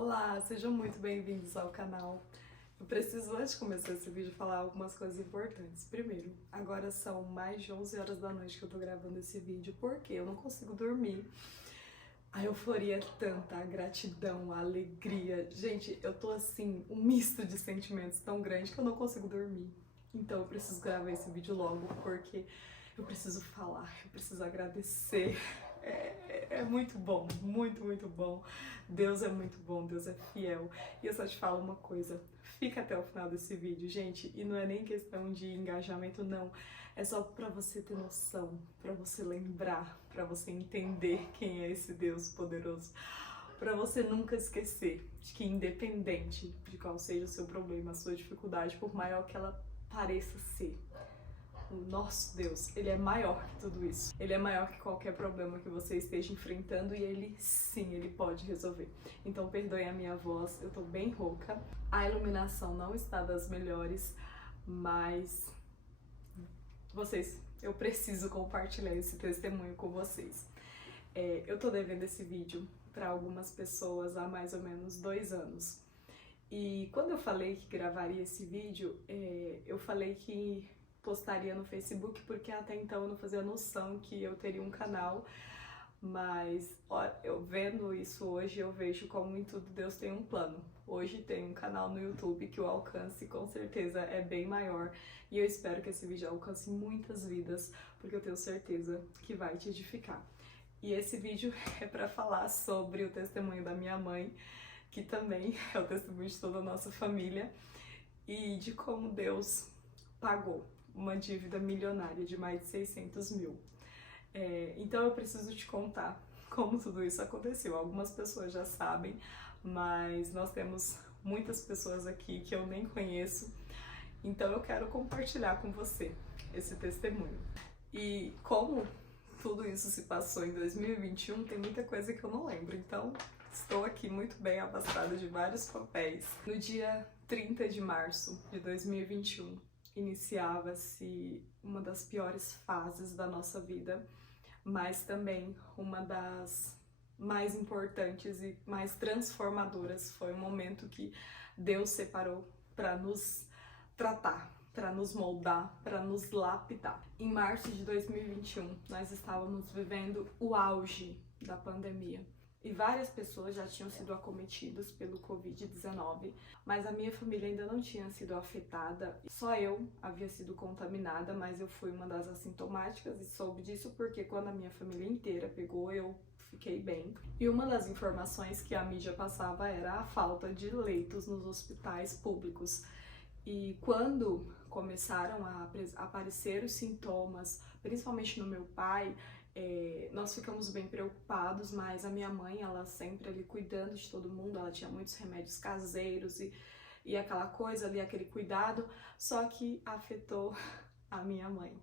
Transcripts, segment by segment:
Olá, sejam muito bem-vindos ao canal. Eu preciso, antes de começar esse vídeo, falar algumas coisas importantes. Primeiro, agora são mais de 11 horas da noite que eu tô gravando esse vídeo, porque eu não consigo dormir. A euforia é tanta, a gratidão, a alegria. Gente, eu tô assim, um misto de sentimentos tão grande que eu não consigo dormir. Então eu preciso gravar esse vídeo logo, porque eu preciso falar, eu preciso agradecer. É muito bom, muito bom. Deus é muito bom, Deus é fiel. E eu só te falo uma coisa, fica até o final desse vídeo, gente. E não é nem questão de engajamento, não. É só pra você ter noção, pra você lembrar, pra você entender quem é esse Deus poderoso. Pra você nunca esquecer de que independente de qual seja o seu problema, a sua dificuldade, por maior que ela pareça ser, o nosso Deus, Ele é maior que tudo isso. Ele é maior que qualquer problema que você esteja enfrentando e Ele, sim, Ele pode resolver. Então perdoem a minha voz, eu tô bem rouca. A iluminação não está das melhores, mas eu preciso compartilhar esse testemunho com vocês. Eu tô devendo esse vídeo para algumas pessoas há mais ou menos 2 anos. E quando eu falei que gravaria esse vídeo, eu falei que postaria no Facebook, porque até então eu não fazia noção que eu teria um canal, mas ó, eu vendo isso hoje, eu vejo como em tudo Deus tem um plano. Hoje tem um canal no YouTube que o alcance com certeza é bem maior, e eu espero que esse vídeo alcance muitas vidas, porque eu tenho certeza que vai te edificar. E esse vídeo é para falar sobre o testemunho da minha mãe, que também é o testemunho de toda a nossa família, e de como Deus pagou uma dívida milionária de mais de 600 mil. Então eu preciso te contar como tudo isso aconteceu. Algumas pessoas já sabem, mas nós temos muitas pessoas aqui que eu nem conheço, então eu quero compartilhar com você esse testemunho. E como tudo isso se passou em 2021, tem muita coisa que eu não lembro, então estou aqui muito bem abastada de vários papéis. No dia 30 de março de 2021, iniciava-se uma das piores fases da nossa vida, mas também uma das mais importantes e mais transformadoras. Foi um momento que Deus separou para nos tratar, para nos moldar, para nos lapidar. Em março de 2021, nós estávamos vivendo o auge da pandemia. E várias pessoas já tinham sido acometidas pelo Covid-19, mas a minha família ainda não tinha sido afetada. Só eu havia sido contaminada, mas eu fui uma das assintomáticas e soube disso porque quando a minha família inteira pegou, eu fiquei bem. E uma das informações que a mídia passava era a falta de leitos nos hospitais públicos. E quando começaram a aparecer os sintomas, principalmente no meu pai, nós ficamos bem preocupados, mas a minha mãe, ela sempre ali cuidando de todo mundo, ela tinha muitos remédios caseiros e aquela coisa ali, aquele cuidado, só que afetou a minha mãe.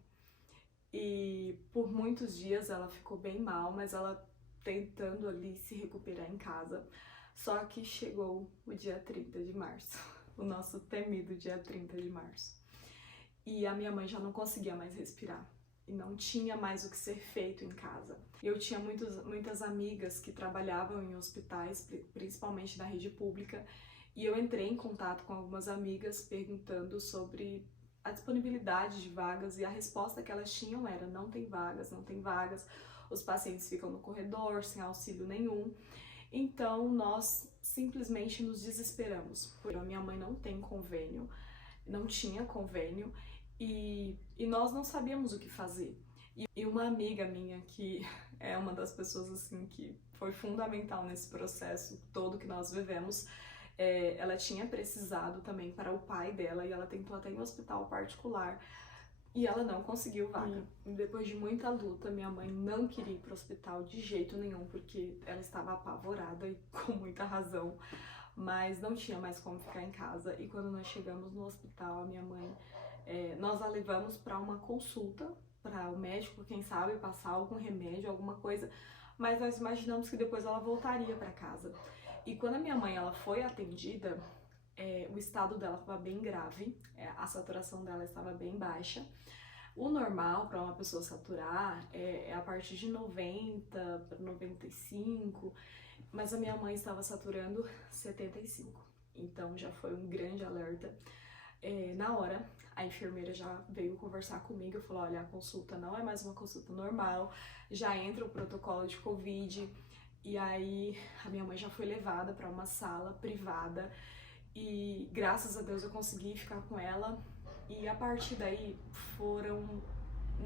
E por muitos dias ela ficou bem mal, mas ela tentando ali se recuperar em casa. Só que chegou o dia 30 de março, o nosso temido dia 30 de março. E a minha mãe já não conseguia mais respirar. E não tinha mais o que ser feito em casa. Eu tinha muitas amigas que trabalhavam em hospitais, principalmente na rede pública, e eu entrei em contato com algumas amigas perguntando sobre a disponibilidade de vagas, e a resposta que elas tinham era: não tem vagas, não tem vagas, os pacientes ficam no corredor sem auxílio nenhum. Então nós simplesmente nos desesperamos. A minha mãe não tem convênio, não tinha convênio, e nós não sabíamos o que fazer. E uma amiga minha, que é uma das pessoas assim que foi fundamental nesse processo todo que nós vivemos, ela tinha precisado também para o pai dela, e ela tentou até em um hospital particular, e ela não conseguiu vaga. E depois de muita luta, minha mãe não queria ir para o hospital de jeito nenhum, porque ela estava apavorada, e com muita razão, mas não tinha mais como ficar em casa. E quando nós chegamos no hospital, a minha mãe, nós a levamos para uma consulta, para o médico, quem sabe, passar algum remédio, alguma coisa, mas nós imaginamos que depois ela voltaria para casa. E quando a minha mãe ela foi atendida, o estado dela estava bem grave, a saturação dela estava bem baixa. O normal para uma pessoa saturar é a partir de 90 para 95, mas a minha mãe estava saturando 75. Então já foi um grande alerta. Na hora, a enfermeira já veio conversar comigo e falou: olha, a consulta não é mais uma consulta normal, já entra o protocolo de Covid. E aí a minha mãe já foi levada para uma sala privada e graças a Deus eu consegui ficar com ela. E a partir daí foram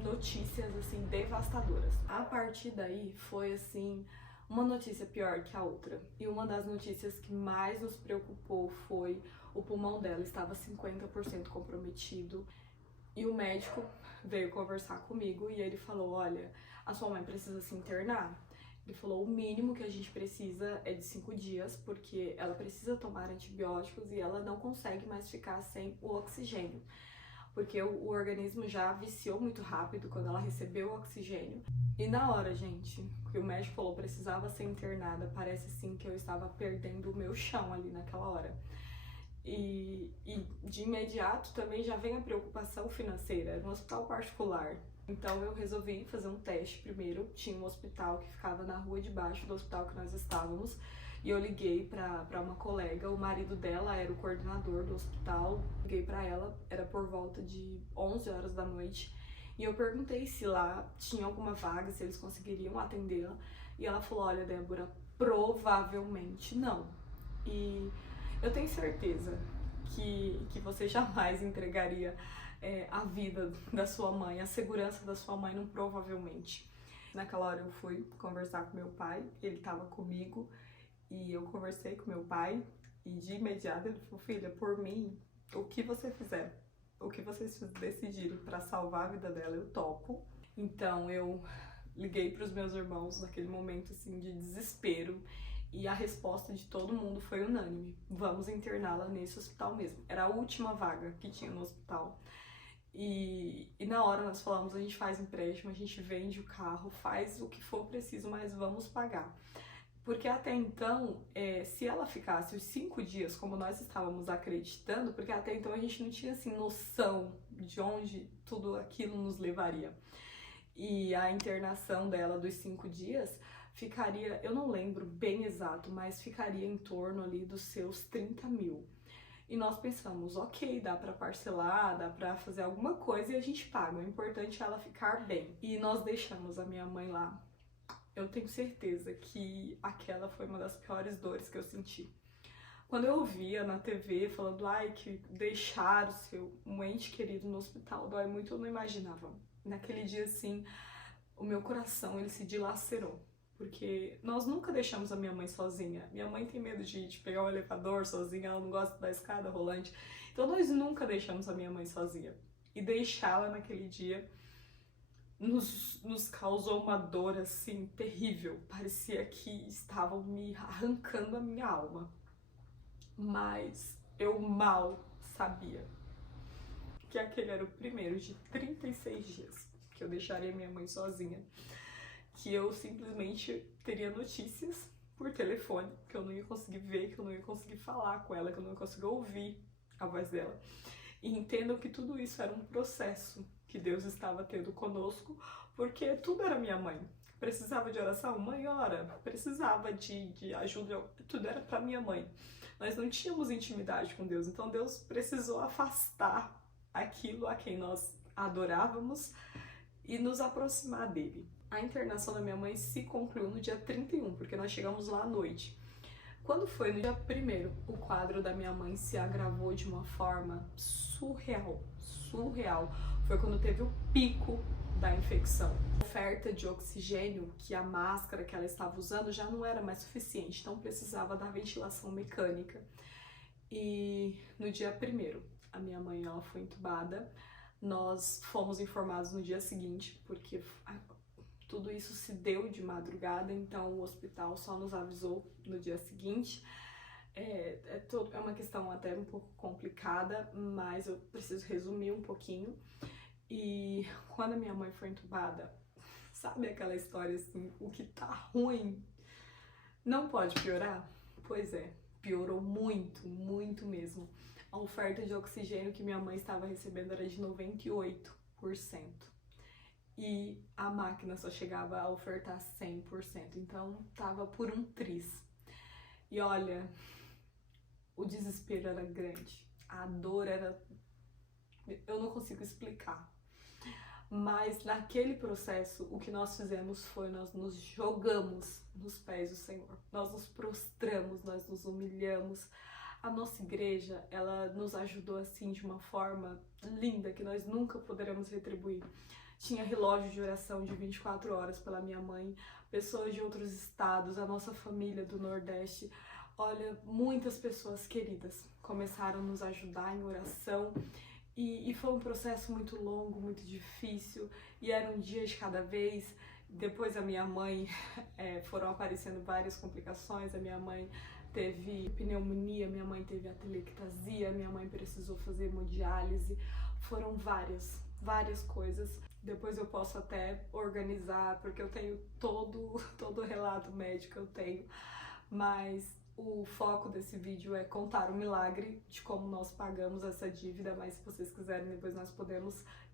notícias assim devastadoras. A partir daí foi assim uma notícia pior que a outra. E uma das notícias que mais nos preocupou foi o pulmão dela estava 50% comprometido. E o médico veio conversar comigo e ele falou: olha, a sua mãe precisa se internar. Ele falou: o mínimo que a gente precisa é de 5 dias, porque ela precisa tomar antibióticos e ela não consegue mais ficar sem o oxigênio. Porque o organismo já viciou muito rápido quando ela recebeu o oxigênio. E na hora, gente, que o médico falou precisava ser internada, parece sim que eu estava perdendo o meu chão ali naquela hora. E de imediato também já vem a preocupação financeira, era um hospital particular. Então eu resolvi fazer um teste primeiro. Tinha um hospital que ficava na rua de baixo do hospital que nós estávamos. E eu liguei pra uma colega, o marido dela era o coordenador do hospital. Liguei pra ela, era por volta de 11 horas da noite. E eu perguntei se lá tinha alguma vaga, se eles conseguiriam atendê-la. E ela falou: olha, Débora, provavelmente não. E eu tenho certeza que você jamais entregaria a vida da sua mãe, a segurança da sua mãe, não provavelmente. Naquela hora eu fui conversar com meu pai, ele estava comigo e eu conversei com meu pai e de imediato ele falou: filha, por mim, o que você fizer, o que vocês decidirem para salvar a vida dela, eu topo. Então eu liguei para os meus irmãos naquele momento assim de desespero. E a resposta de todo mundo foi unânime: vamos interná-la nesse hospital mesmo. Era a última vaga que tinha no hospital. E na hora nós falamos: a gente faz empréstimo, a gente vende o carro, faz o que for preciso, mas vamos pagar. Porque até então, se ela ficasse os 5 dias, como nós estávamos acreditando, porque até então a gente não tinha assim noção de onde tudo aquilo nos levaria. E a internação dela dos 5 dias ficaria, eu não lembro bem exato, mas ficaria em torno ali dos seus 30 mil. E nós pensamos: ok, dá pra parcelar, dá pra fazer alguma coisa e a gente paga, o importante é ela ficar bem. E nós deixamos a minha mãe lá. Eu tenho certeza que aquela foi uma das piores dores que eu senti. Quando eu ouvia na TV falando: ai, que deixaram um ente querido no hospital, dói muito, eu não imaginava. Naquele dia, assim, o meu coração, ele se dilacerou. Porque nós nunca deixamos a minha mãe sozinha. Minha mãe tem medo de pegar o elevador sozinha, ela não gosta da escada rolante. Então nós nunca deixamos a minha mãe sozinha. E deixá-la naquele dia nos causou uma dor assim terrível. Parecia que estavam me arrancando a minha alma. Mas eu mal sabia que aquele era o primeiro de 36 dias que eu deixaria minha mãe sozinha. Que eu simplesmente teria notícias por telefone, que eu não ia conseguir ver, que eu não ia conseguir falar com ela, que eu não ia conseguir ouvir a voz dela. E entendam que tudo isso era um processo que Deus estava tendo conosco, porque tudo era minha mãe. Precisava de oração? Mãe, ora. Precisava de ajuda? Tudo era para minha mãe. Nós não tínhamos intimidade com Deus, então Deus precisou afastar aquilo a quem nós adorávamos e nos aproximar dele. A internação da minha mãe se concluiu no dia 31, porque nós chegamos lá à noite. Quando foi no dia 1º, o quadro da minha mãe se agravou de uma forma surreal. Foi quando teve o pico da infecção. A oferta de oxigênio, que a máscara que ela estava usando já não era mais suficiente, então precisava da ventilação mecânica. E no dia 1º, a minha mãe ela foi entubada. Nós fomos informados no dia seguinte, porque tudo isso se deu de madrugada, então o hospital só nos avisou no dia seguinte. É uma questão até um pouco complicada, mas eu preciso resumir um pouquinho. E quando a minha mãe foi entubada, sabe aquela história assim: o que tá ruim não pode piorar? Pois é, piorou muito, muito mesmo. A oferta de oxigênio que minha mãe estava recebendo era de 98%. e a máquina só chegava a ofertar 100%, então tava por um tris. E olha, o desespero era grande, a dor era... eu não consigo explicar. Mas naquele processo, o que nós fizemos foi nós nos jogamos nos pés do Senhor. Nós nos prostramos, nós nos humilhamos. A nossa igreja, ela nos ajudou assim de uma forma linda que nós nunca poderemos retribuir. Tinha relógio de oração de 24 horas pela minha mãe, pessoas de outros estados, a nossa família do Nordeste. Olha, muitas pessoas queridas começaram a nos ajudar em oração. E foi um processo muito longo, muito difícil, e era um dia de cada vez. Depois a minha mãe, foram aparecendo várias complicações, a minha mãe teve pneumonia, minha mãe teve atelectasia, minha mãe precisou fazer hemodiálise, foram várias coisas. Depois eu posso até organizar, porque eu tenho todo o relato médico, eu tenho, mas... o foco desse vídeo é contar o milagre de como nós pagamos essa dívida, mas se vocês quiserem depois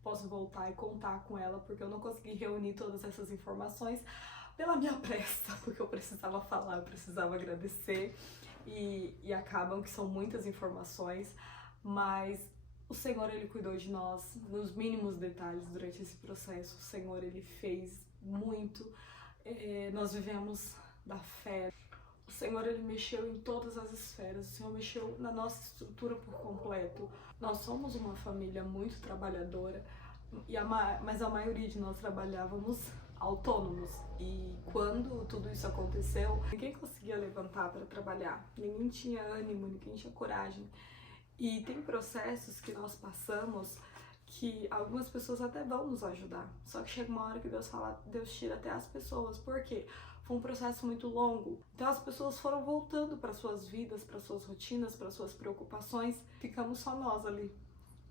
posso voltar e contar com ela, porque eu não consegui reunir todas essas informações pela minha pressa, porque eu precisava falar, eu precisava agradecer, e acabam que são muitas informações, mas o Senhor, Ele cuidou de nós nos mínimos detalhes durante esse processo. O Senhor, Ele fez muito, nós vivemos da fé. O Senhor, Ele mexeu em todas as esferas, o Senhor mexeu na nossa estrutura por completo. Nós somos uma família muito trabalhadora, mas a maioria de nós trabalhávamos autônomos. E quando tudo isso aconteceu, ninguém conseguia levantar para trabalhar, ninguém tinha ânimo, ninguém tinha coragem. E tem processos que nós passamos que algumas pessoas até vão nos ajudar, só que chega uma hora que Deus tira até as pessoas. Por quê? Foi um processo muito longo, então as pessoas foram voltando para suas vidas, para suas rotinas, para suas preocupações. Ficamos só nós ali,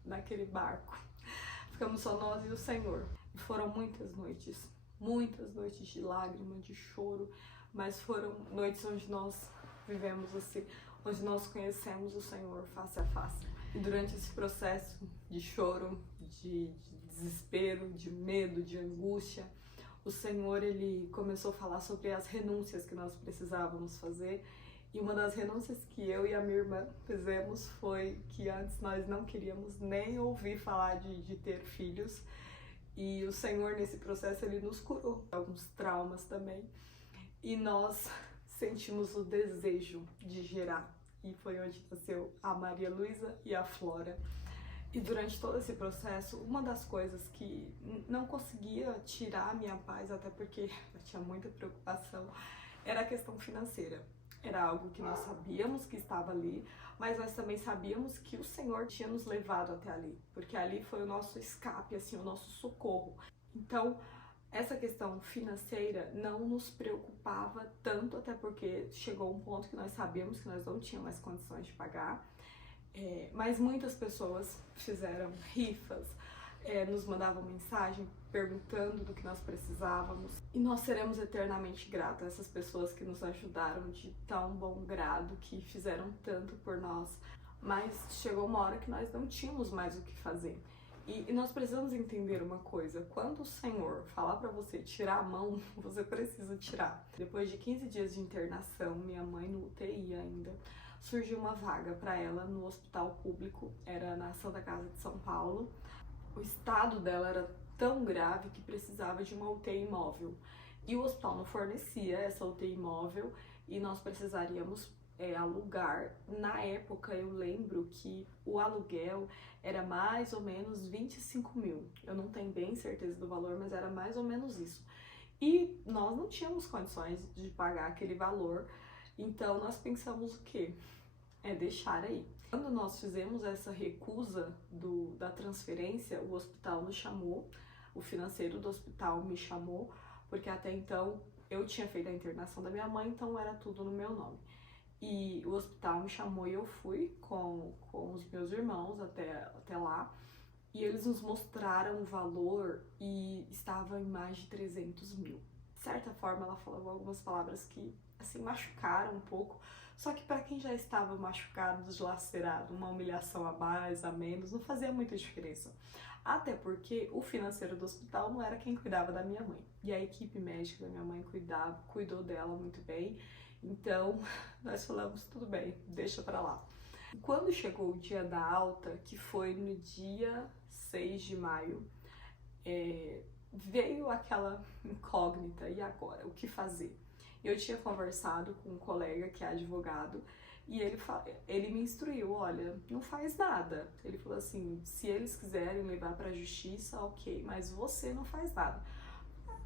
naquele barco. Ficamos só nós e o Senhor. E foram muitas noites de lágrima, de choro, mas foram noites onde nós vivemos assim, onde nós conhecemos o Senhor face a face. E durante esse processo de choro, de desespero, de medo, de angústia, o Senhor, Ele começou a falar sobre as renúncias que nós precisávamos fazer. E uma das renúncias que eu e a minha irmã fizemos foi que antes nós não queríamos nem ouvir falar de ter filhos. E o Senhor, nesse processo, Ele nos curou alguns traumas também. E nós sentimos o desejo de gerar. E foi onde nasceu a Maria Luísa e a Flora. E durante todo esse processo, uma das coisas que não conseguia tirar a minha paz, até porque eu tinha muita preocupação, era a questão financeira. Era algo que nós sabíamos que estava ali, mas nós também sabíamos que o Senhor tinha nos levado até ali, porque ali foi o nosso escape, assim, o nosso socorro. Então, essa questão financeira não nos preocupava tanto, até porque chegou um ponto que nós sabíamos que nós não tínhamos mais condições de pagar. Mas muitas pessoas fizeram rifas, nos mandavam mensagem perguntando do que nós precisávamos, e nós seremos eternamente gratos a essas pessoas que nos ajudaram de tão bom grado, que fizeram tanto por nós. Mas chegou uma hora que nós não tínhamos mais o que fazer. E nós precisamos entender uma coisa: quando o Senhor falar para você tirar a mão, você precisa tirar. Depois de 15 dias de internação, minha mãe no UTI ainda, surgiu uma vaga para ela no hospital público, era na Santa Casa de São Paulo. O estado dela era tão grave que precisava de uma UTI móvel. E o hospital não fornecia essa UTI móvel e nós precisaríamos alugar. Na época, eu lembro que o aluguel era mais ou menos 25 mil. Eu não tenho bem certeza do valor, mas era mais ou menos isso. E nós não tínhamos condições de pagar aquele valor, então nós pensamos o quê? Deixar aí. Quando nós fizemos essa recusa da transferência, o hospital nos chamou, o financeiro do hospital me chamou, porque até então eu tinha feito a internação da minha mãe, então era tudo no meu nome. E o hospital me chamou e eu fui com os meus irmãos até lá, e eles nos mostraram o valor e estava em mais de 300 mil. De certa forma, ela falou algumas palavras que assim machucaram um pouco, Só que para quem já estava machucado, dilacerado, uma humilhação a mais, a menos, não fazia muita diferença. Até porque o financeiro do hospital não era quem cuidava da minha mãe. E a equipe médica da minha mãe cuidou dela muito bem. Então, nós falamos, tudo bem, deixa pra lá. Quando chegou o dia da alta, que foi no dia 6 de maio, veio aquela incógnita, e agora? O que fazer? Eu tinha conversado com um colega que é advogado, e ele me instruiu, olha, não faz nada. Ele falou assim, se eles quiserem levar pra justiça, ok, mas você não faz nada.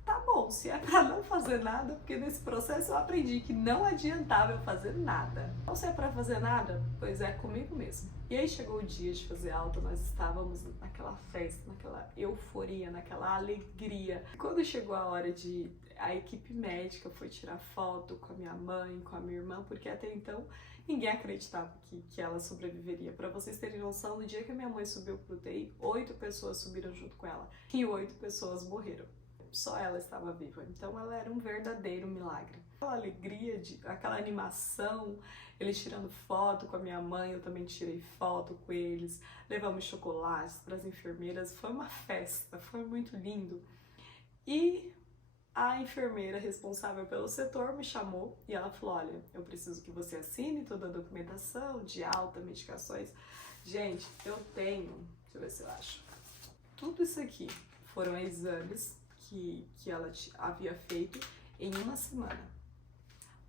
Tá bom, se é pra não fazer nada, porque nesse processo eu aprendi que não adiantava eu fazer nada. Então se é pra fazer nada, pois é comigo mesmo. E aí chegou o dia de fazer alta, nós estávamos naquela festa, naquela euforia, naquela alegria. Quando chegou a hora a equipe médica foi tirar foto com a minha mãe, com a minha irmã, porque até então ninguém acreditava que ela sobreviveria. Para vocês terem noção, no dia que a minha mãe subiu pro UTI, 8 pessoas subiram junto com ela e 8 pessoas morreram. Só ela estava viva, então ela era um verdadeiro milagre. Aquela alegria, aquela animação, eles tirando foto com a minha mãe, eu também tirei foto com eles, levamos chocolates para as enfermeiras, foi uma festa, foi muito lindo. E a enfermeira responsável pelo setor me chamou e ela falou, olha, eu preciso que você assine toda a documentação de alta, medicações. Gente, eu tenho, deixa eu ver se eu acho, tudo isso aqui foram exames que ela havia feito em uma semana,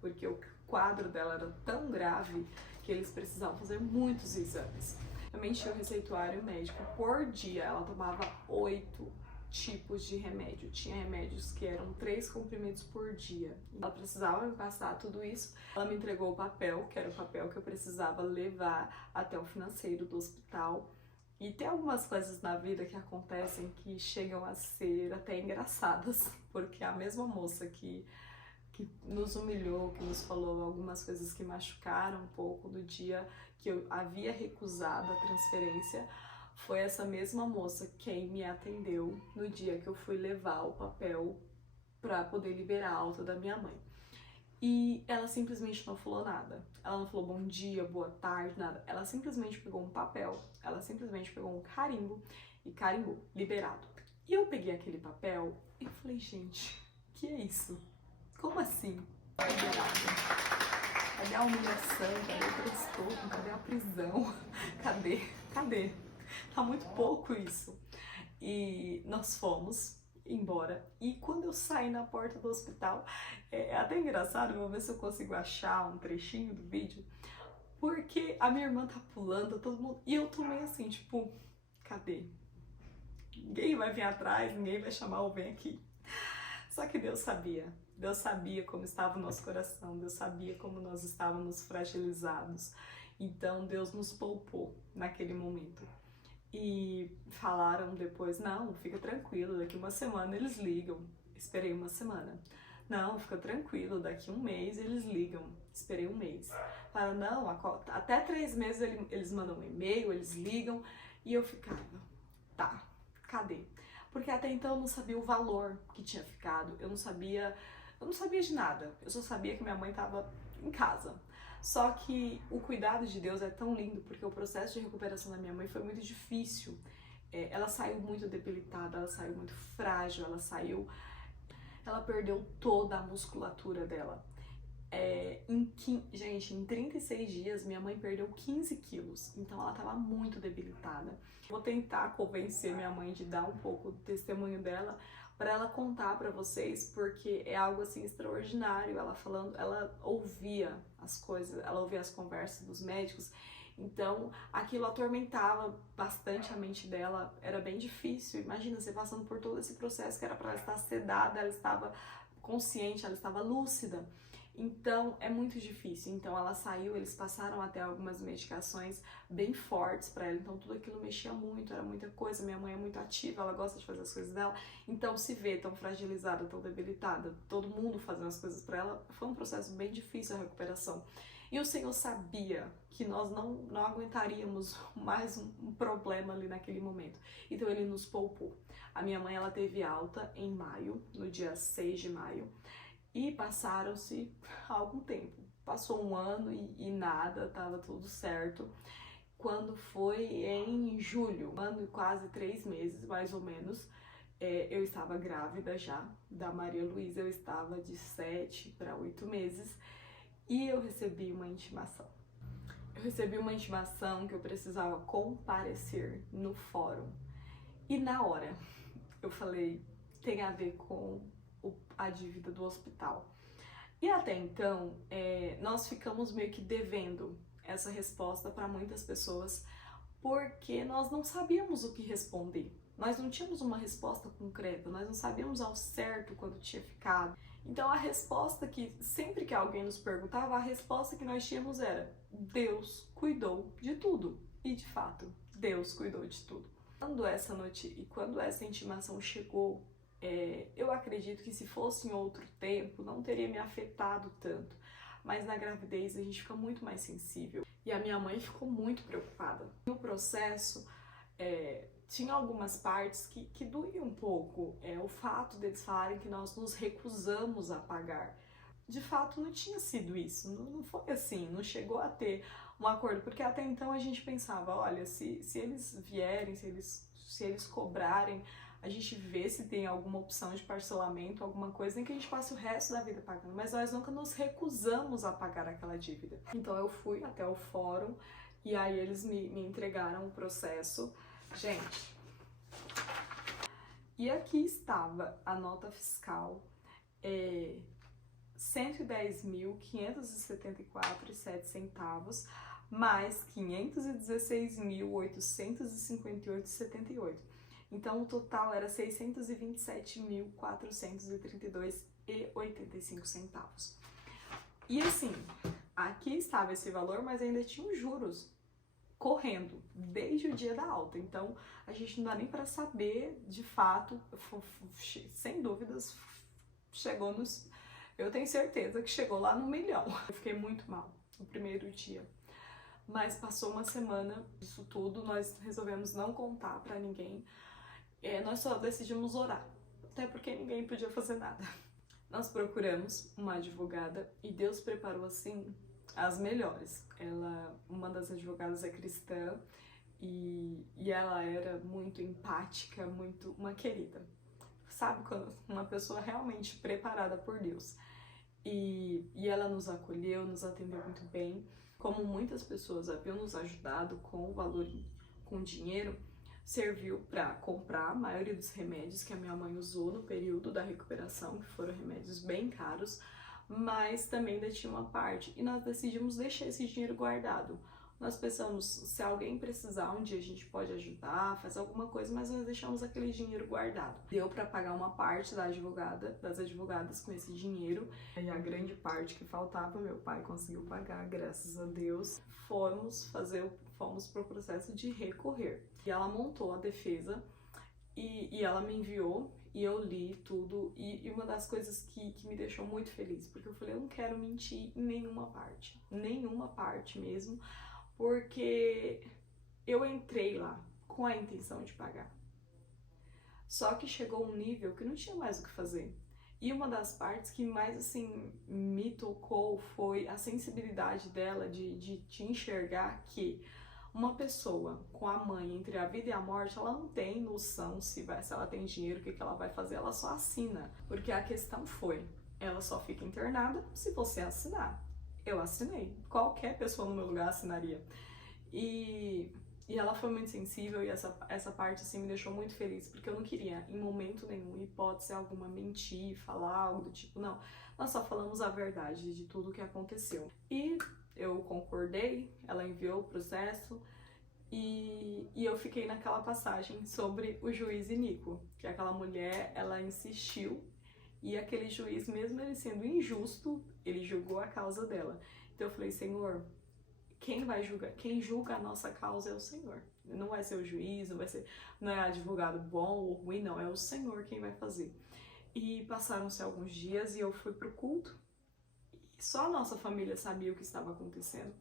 porque o quadro dela era tão grave que eles precisavam fazer muitos exames. Também tinha o receituário médico por dia, ela tomava 8 tipos de remédio, tinha remédios que eram 3 comprimidos por dia. Ela precisava me passar tudo isso, ela me entregou o papel, que era o papel que eu precisava levar até o financeiro do hospital. E tem algumas coisas na vida que acontecem que chegam a ser até engraçadas, porque a mesma moça que nos humilhou, que nos falou algumas coisas que machucaram um pouco no dia que eu havia recusado a transferência, foi essa mesma moça quem me atendeu no dia que eu fui levar o papel para poder liberar a alta da minha mãe. E ela simplesmente não falou nada. Ela não falou bom dia, boa tarde, nada. Ela simplesmente pegou um papel, ela simplesmente pegou um carimbo e carimbou, liberado. E eu peguei aquele papel e falei, gente, que é isso? Como assim? Liberado. Cadê a humilhação? Cadê o transtorno? Cadê a prisão? Cadê? Tá muito pouco isso. E nós fomos embora. E quando eu saí na porta do hospital, é até engraçado, vou ver se eu consigo achar um trechinho do vídeo, porque a minha irmã tá pulando, todo mundo, e eu tô meio assim, tipo, cadê? Ninguém vai vir atrás, ninguém vai chamar ou vem aqui. Só que Deus sabia como estava o nosso coração, Deus sabia como nós estávamos fragilizados. Então Deus nos poupou naquele momento. E falaram depois, não, fica tranquilo, daqui uma semana eles ligam. Esperei uma semana. Não, fica tranquilo, daqui um mês eles ligam. Esperei um mês. Falaram, não, até 3 meses eles mandam um e-mail, eles ligam. E eu ficava, tá, cadê? Porque até então eu não sabia o valor que tinha ficado, eu não sabia de nada. Eu só sabia que minha mãe estava em casa. Só que o cuidado de Deus é tão lindo, porque o processo de recuperação da minha mãe foi muito difícil. Ela saiu muito debilitada, ela saiu muito frágil, ela perdeu toda a musculatura dela. Gente, em 36 dias minha mãe perdeu 15 quilos, então ela estava muito debilitada. Vou tentar convencer minha mãe de dar um pouco do testemunho dela, para ela contar para vocês, porque é algo assim extraordinário. Ela ouvia as coisas, ela ouvia as conversas dos médicos, então aquilo atormentava bastante a mente dela, era bem difícil. Imagina você passando por todo esse processo que era para ela estar sedada, ela estava consciente, ela estava lúcida. Então é muito difícil. Então ela saiu, eles passaram até algumas medicações bem fortes para ela, então tudo aquilo mexia muito, era muita coisa. Minha mãe é muito ativa, ela gosta de fazer as coisas dela, então se vê tão fragilizada, tão debilitada, todo mundo fazendo as coisas para ela, foi um processo bem difícil a recuperação. E o Senhor sabia que nós não aguentaríamos mais um problema ali naquele momento, então Ele nos poupou. A minha mãe, ela teve alta em maio, no dia 6 de maio, e passaram-se algum tempo. Passou um ano e nada, tava tudo certo. Quando foi em julho, um ano e quase 3 meses, mais ou menos, eu estava grávida já, da Maria Luísa, eu estava de 7 para 8 meses e eu recebi uma intimação. Eu recebi uma intimação que eu precisava comparecer no fórum. E na hora, eu falei, tem a ver com a dívida do hospital. E até então, nós ficamos meio que devendo essa resposta para muitas pessoas, porque nós não sabíamos o que responder. Nós não tínhamos uma resposta concreta, nós não sabíamos ao certo quando tinha ficado. Então a resposta que, sempre que alguém nos perguntava, a resposta que nós tínhamos era: Deus cuidou de tudo. E de fato, Deus cuidou de tudo. Quando essa intimação chegou, eu acredito que se fosse em outro tempo, não teria me afetado tanto. Mas na gravidez a gente fica muito mais sensível. E a minha mãe ficou muito preocupada. No processo, tinha algumas partes que doíam um pouco. O fato deles falarem que nós nos recusamos a pagar. De fato, não tinha sido isso. Não foi assim, não chegou a ter um acordo. Porque até então a gente pensava, olha, se eles vierem, se eles cobrarem, a gente vê se tem alguma opção de parcelamento, alguma coisa, nem que a gente passe o resto da vida pagando. Mas nós nunca nos recusamos a pagar aquela dívida. Então eu fui até o fórum e aí eles me entregaram o processo. Gente, e aqui estava a nota fiscal, 110.574,07 centavos, mais 516.858,78. Então o total era 627.432,85 centavos. E assim, aqui estava esse valor, mas ainda tinha os juros correndo desde o dia da alta. Então a gente não dá nem para saber de fato, sem dúvidas, chegou nos... Eu tenho certeza que chegou lá no milhão. Eu fiquei muito mal no primeiro dia. Mas passou uma semana disso tudo, nós resolvemos não contar para ninguém. Nós só decidimos orar, até porque ninguém podia fazer nada. Nós procuramos uma advogada e Deus preparou assim as melhores. Uma das advogadas é cristã e ela era muito empática, muito uma querida. Sabe, quando uma pessoa realmente preparada por Deus. E ela nos acolheu, nos atendeu muito bem. Como muitas pessoas haviam nos ajudado com o valor, com dinheiro, serviu para comprar a maioria dos remédios que a minha mãe usou no período da recuperação, que foram remédios bem caros, mas também ainda tinha uma parte, e nós decidimos deixar esse dinheiro guardado. Nós pensamos, se alguém precisar, um dia a gente pode ajudar, faz alguma coisa, mas nós deixamos aquele dinheiro guardado. Deu para pagar uma parte das advogadas com esse dinheiro, e a grande parte que faltava, meu pai conseguiu pagar, graças a Deus. Fomos pro processo de recorrer. E ela montou a defesa, e ela me enviou, e eu li tudo, e uma das coisas que me deixou muito feliz, porque eu falei, eu não quero mentir em nenhuma parte mesmo, porque eu entrei lá com a intenção de pagar. Só que chegou um nível que não tinha mais o que fazer. E uma das partes que mais, assim, me tocou foi a sensibilidade dela de te enxergar que uma pessoa com a mãe entre a vida e a morte, ela não tem noção se ela tem dinheiro, o que ela vai fazer, ela só assina. Porque a questão foi, ela só fica internada se você assinar. Eu assinei. Qualquer pessoa no meu lugar assinaria. E ela foi muito sensível e essa parte assim me deixou muito feliz, porque eu não queria, em momento nenhum, hipótese alguma, mentir, falar algo do tipo, não. Nós só falamos a verdade de tudo o que aconteceu. E eu concordei, ela enviou o processo e eu fiquei naquela passagem sobre o juiz Inico, que aquela mulher, ela insistiu. E aquele juiz, mesmo ele sendo injusto, ele julgou a causa dela. Então eu falei, Senhor, quem vai julgar? Quem julga a nossa causa é o Senhor. Não vai ser o juiz, não é advogado bom ou ruim, não. É o Senhor quem vai fazer. E passaram-se alguns dias e eu fui pro culto. E só a nossa família sabia o que estava acontecendo.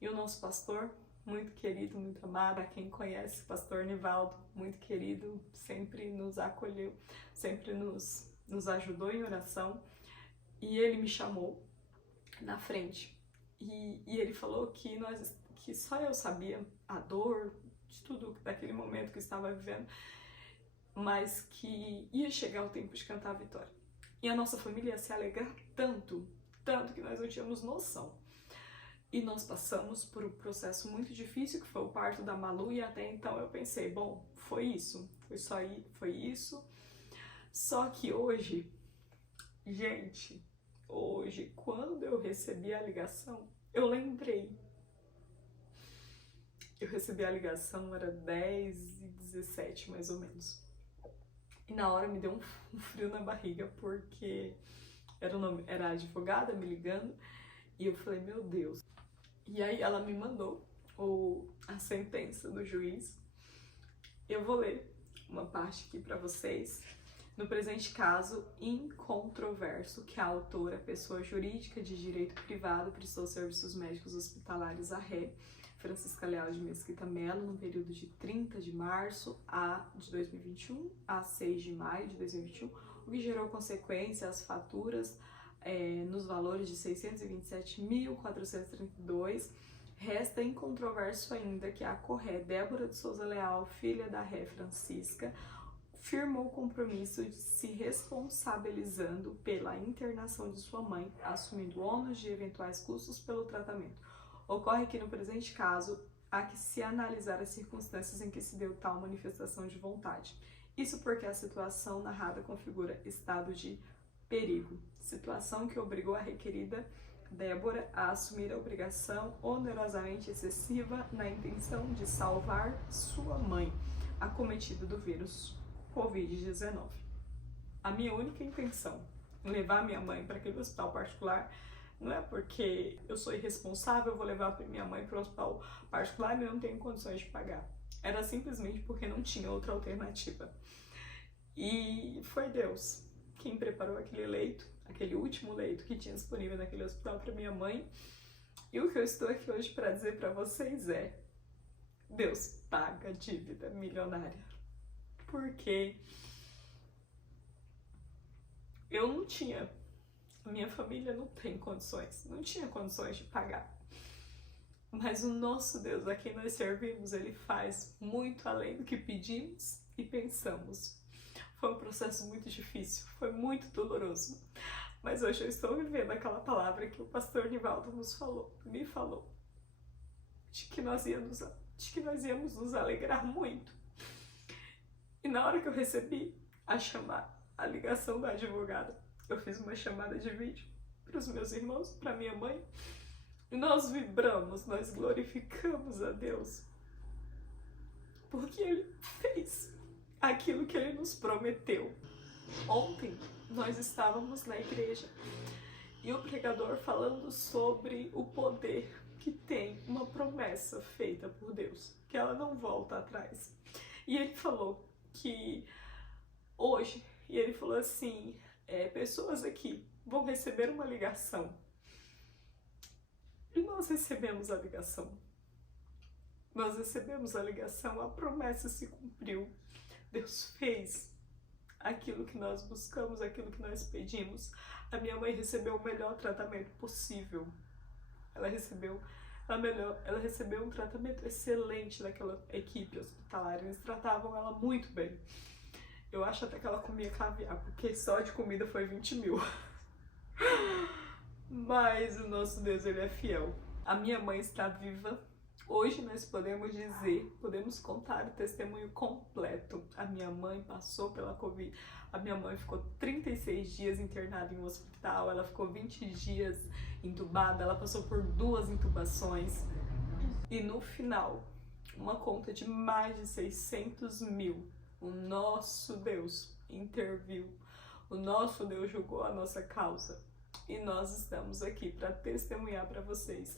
E o nosso pastor, muito querido, muito amado, a quem conhece, o pastor Nivaldo, muito querido, sempre nos acolheu, sempre nos ajudou em oração, e ele me chamou na frente E ele falou que só eu sabia a dor de tudo daquele momento que eu estava vivendo, mas que ia chegar o tempo de cantar a vitória. E a nossa família ia se alegrar tanto, tanto que nós não tínhamos noção. E nós passamos por um processo muito difícil, que foi o parto da Malu, e até então eu pensei, bom, foi isso, foi isso. Só que hoje, gente, hoje, quando eu recebi a ligação, eu lembrei. Eu recebi a ligação, era 10h17, mais ou menos. E na hora me deu um frio na barriga, porque era a advogada me ligando, e eu falei, meu Deus. E aí ela me mandou a sentença do juiz. Eu vou ler uma parte aqui para vocês. No presente caso incontroverso, que a autora, pessoa jurídica de direito privado, prestou serviços médicos hospitalares à ré, Francisca Leal de Mesquita Melo, no período de 30 de março de 2021 a 6 de maio de 2021, o que gerou consequência às faturas nos valores de 627.432, resta incontroverso ainda que a Corré Débora de Souza Leal, filha da ré Francisca, firmou o compromisso de se responsabilizando pela internação de sua mãe, assumindo ônus de eventuais custos pelo tratamento. Ocorre que no presente caso há que se analisar as circunstâncias em que se deu tal manifestação de vontade. Isso porque a situação narrada configura estado de perigo, situação que obrigou a requerida Débora a assumir a obrigação onerosamente excessiva na intenção de salvar sua mãe, acometida do vírus Covid-19. A minha única intenção em levar minha mãe para aquele hospital particular não é porque eu sou irresponsável, eu vou levar minha mãe para o hospital particular e eu não tenho condições de pagar. Era simplesmente porque não tinha outra alternativa. E foi Deus quem preparou aquele leito, aquele último leito que tinha disponível naquele hospital para minha mãe. E o que eu estou aqui hoje para dizer para vocês é: Deus paga a dívida milionária. Porque eu não tinha, minha família não tem condições, não tinha condições de pagar. Mas o nosso Deus, a quem nós servimos, Ele faz muito além do que pedimos e pensamos. Foi um processo muito difícil, foi muito doloroso. Mas hoje eu estou vivendo aquela palavra que o pastor Nivaldo me falou, de que nós íamos nos alegrar muito. E na hora que eu recebi a ligação da advogada, eu fiz uma chamada de vídeo para os meus irmãos, para minha mãe, e nós vibramos, nós glorificamos a Deus, porque Ele fez aquilo que Ele nos prometeu. Ontem nós estávamos na igreja e o pregador falando sobre o poder que tem uma promessa feita por Deus, que ela não volta atrás. E ele falou que hoje, e ele falou assim, pessoas aqui vão receber uma ligação. E nós recebemos a ligação. Nós recebemos a ligação, a promessa se cumpriu. Deus fez aquilo que nós buscamos, aquilo que nós pedimos. A minha mãe recebeu o melhor tratamento possível. Ela recebeu um tratamento excelente daquela equipe hospitalar. Eles tratavam ela muito bem. Eu acho até que ela comia caviar, porque só de comida foi 20 mil. Mas o nosso Deus, Ele é fiel. A minha mãe está viva. Hoje nós podemos contar o testemunho completo. A minha mãe passou pela Covid. A minha mãe ficou 36 dias internada em um hospital. Ela ficou 20 dias entubada. Ela passou por 2 intubações. E no final, uma conta de mais de 600 mil. O nosso Deus interviu. O nosso Deus julgou a nossa causa. E nós estamos aqui para testemunhar para vocês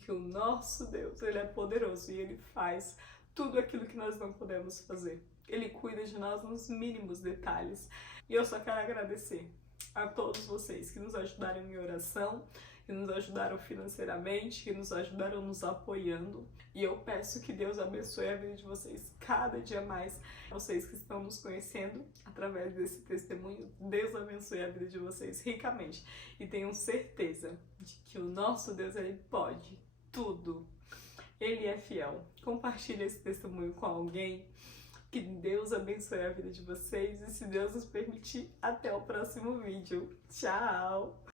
que o nosso Deus, Ele é poderoso e Ele faz tudo aquilo que nós não podemos fazer. Ele cuida de nós nos mínimos detalhes. E eu só quero agradecer a todos vocês que nos ajudaram em oração, que nos ajudaram financeiramente, que nos ajudaram nos apoiando. E eu peço que Deus abençoe a vida de vocês cada dia mais. Vocês que estão nos conhecendo através desse testemunho, Deus abençoe a vida de vocês ricamente. E tenham certeza de que o nosso Deus, Ele pode tudo. Ele é fiel. Compartilhe esse testemunho com alguém. Que Deus abençoe a vida de vocês. E se Deus nos permitir, até o próximo vídeo. Tchau!